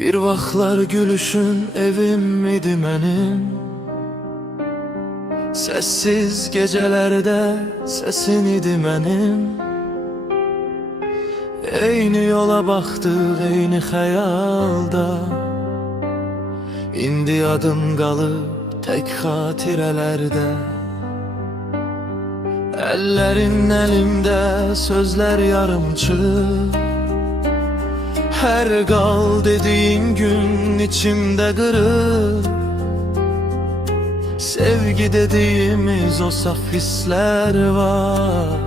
Bir vaxtlar gülüşün evim idi mənim, səssiz gecələrdə səsin idi mənim. Eyni yola baxdıq, eyni xəyalda, İndi adın qalıb tək xatirələrdə. Əllərin əlimdə, sözlər yarımçıq, hər qal dediyin gün içimdə qırıq. Sevgi dediğimiz o saf hisler var,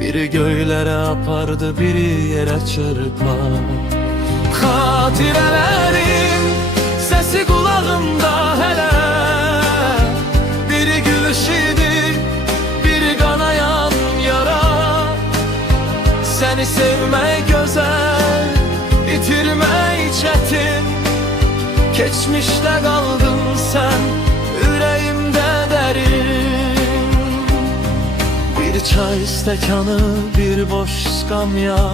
biri göylere apardı, biri yere çırpar. Hatirələrin sesi kulağımda hele, biri gülüş idi, biri kanayan yara. Seni sevmek güzel, bitirmek çetin. Geçmişte kaldın sen, yüreğimde derin. Bir çay stekanı, bir boş skamya,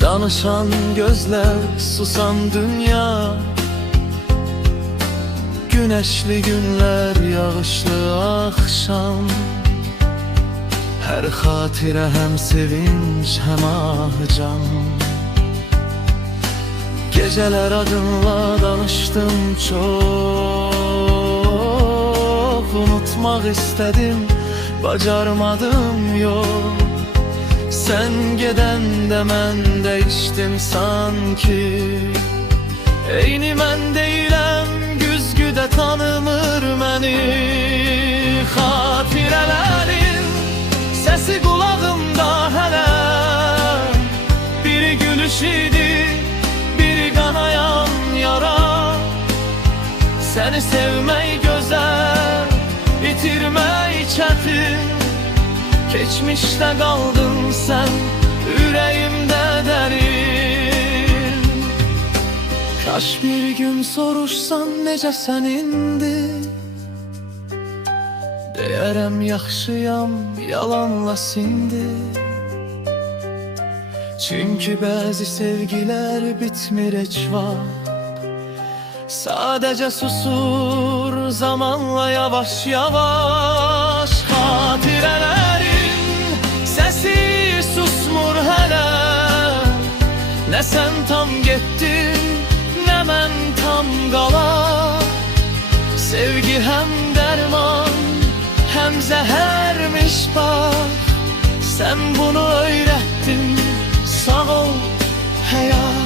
danışan gözler, susan dünya. Güneşli günler, yağışlı akşam, her hatire hem sevinç hem ahcan. Geceler adınla danıştım çok, unutmak istedim, bacarmadım yok. Sen gedəndə mən dəyişdim sanki, eyni mən deyiləm, güzgüdə tanımır məni. Hatirələrin səsi qulağımda hələ, biri gülüş idi, biri kanayan yara. Seni sevmek güzel, bitirmek çetin. Geçmişte kaldın sen, yüreğimde derin. Kaş bir gün soruşsan nece senindi, deyərəm yaxşıyam, yalanla sindi. Çünkü bazı sevgiler bitmir heç vaxt, sadece susur zamanla yavaş yavaş. Hatirələrin sesi susmur hələ, ne sen tam getdin, ne mən tam qala. Sevgi hem derman, hem zəhərmiş bak, sen bunu öyrətdin. Sağ ol hayat.